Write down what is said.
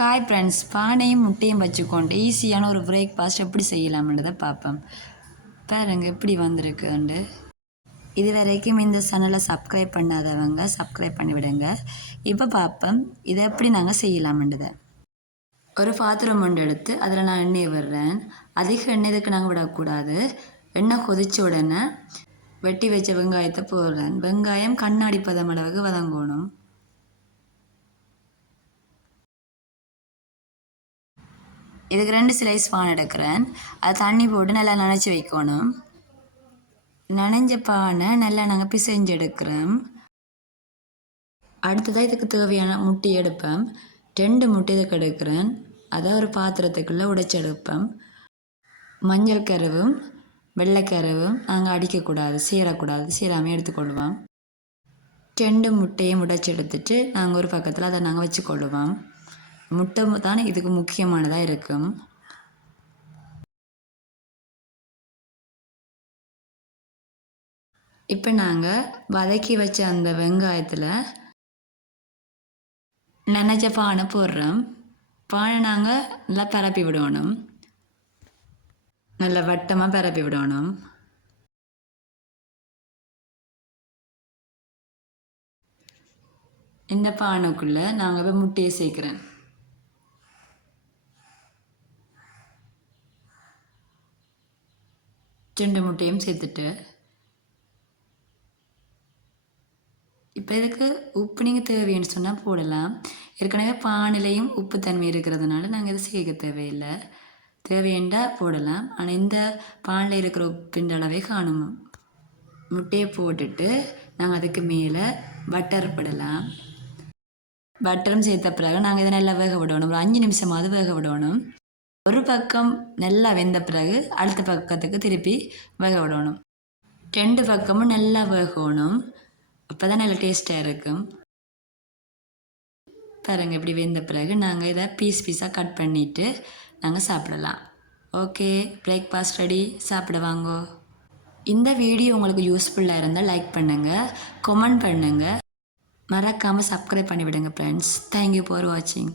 Hi friends, பானையும் முட்டையும் வச்சுக்கொண்டு ஈஸியான ஒரு பிரேக்ஃபாஸ்ட் எப்படி செய்யலாம்ன்றதை பார்ப்போம். பாருங்க எப்படி வந்திருக்குண்டு. இது வரைக்கும் இந்த சேனலை சப்ஸ்கிரைப் பண்ணாதவங்க சப்ஸ்கிரைப் பண்ணிவிடுங்க. இப்போ பார்ப்போம் இதை எப்படி நாங்கள் செய்யலாம்ன்றதை. ஒரு பாத்திரம் ஒன்று எடுத்து அதில் நான் எண்ணெய் விடுறேன். அதிக எண்ணெய் இதுக்கு நாங்கள் விடக்கூடாது. எண்ணெய் கொதித்த உடனே வெட்டி வச்ச வெங்காயத்தை போடுறேன். வெங்காயம் கண்ணாடி பதம் அளவுக்கு வதங்கணும். இதுக்கு 2 ஸ்லைஸ் பானை எடுக்கிறேன். அது தண்ணி போட்டு நல்லா நனைச்சி வைக்கணும். நனைஞ்ச பானை நல்லா நாங்கள் பிசைஞ்சு எடுக்கிறோம். அடுத்ததாக இதுக்கு தேவையான முட்டை எடுப்பேன். 2 முட்டை இதுக்கு எடுக்கிறேன். அதை ஒரு பாத்திரத்துக்குள்ளே உடைச்சி எடுப்பேன். மஞ்சள் கருவும் வெள்ளைக்கருவும் நாங்கள் அடிக்கக்கூடாது, சீரக்கூடாது, சீராமல் எடுத்துக்கொள்வோம். 2 முட்டையும் உடைச்சி எடுத்துட்டு நாங்கள் ஒரு பக்கத்தில் அதை நாங்கள் வச்சுக்கொள்வோம். முட்டை தானே இதுக்கு முக்கியமானதாக இருக்கும். இப்போ நாங்கள் வதக்கி வச்ச அந்த வெங்காயத்தில் நனைச்ச பானை போடுறோம். பானை நாங்கள் நல்லா பரப்பி விடணும். நல்லா வட்டமாக பரப்பி விடணும். இந்த பானைக்குள்ளே நாங்கள் இப்போ முட்டையை சேர்க்குறேன். ரெண்டு முட்டையும் சேர்த்துட்டு இப்போ இதுக்கு உப்பு நீங்கள் தேவைன்னு சொன்னால் போடலாம். ஏற்கனவே பானிலையும் உப்பு தன்மை இருக்கிறதுனால நாங்கள் இதை சேர்க்க தேவையில்லை. தேவையண்டா போடலாம். ஆனால் இந்த பானில் இருக்கிற உப்பின் அளவே காணும். முட்டையை போட்டுட்டு நாங்கள் அதுக்கு மேலே பட்டர் போடலாம். பட்டரும் சேர்த்த பிறகு நாங்கள் இதை நல்லா வேக விடணும். ஒரு 5 நிமிஷமாவது வேக விடணும். ஒரு பக்கம் நல்லா வெந்த பிறகு அடுத்த பக்கத்துக்கு திருப்பி வேக விடணும். 2 பக்கமும் நல்லா வேகணும். அப்போ தான் நல்லா டேஸ்ட்டாக இருக்கும். பாருங்கள் இப்படி வெந்த பிறகு நாங்கள் இதை பீஸாக கட் பண்ணிவிட்டு நாங்கள் சாப்பிடலாம். ஓகே, பிரேக்ஃபாஸ்ட் ரெடி, சாப்பிட வாங்கோ. இந்த வீடியோ உங்களுக்கு யூஸ்ஃபுல்லாக இருந்தால் லைக் பண்ணுங்கள், கமெண்ட் பண்ணுங்கள், மறக்காமல் சப்ஸ்கிரைப் பண்ணிவிடுங்க ஃப்ரெண்ட்ஸ். தேங்க்யூ ஃபார் வாட்சிங்.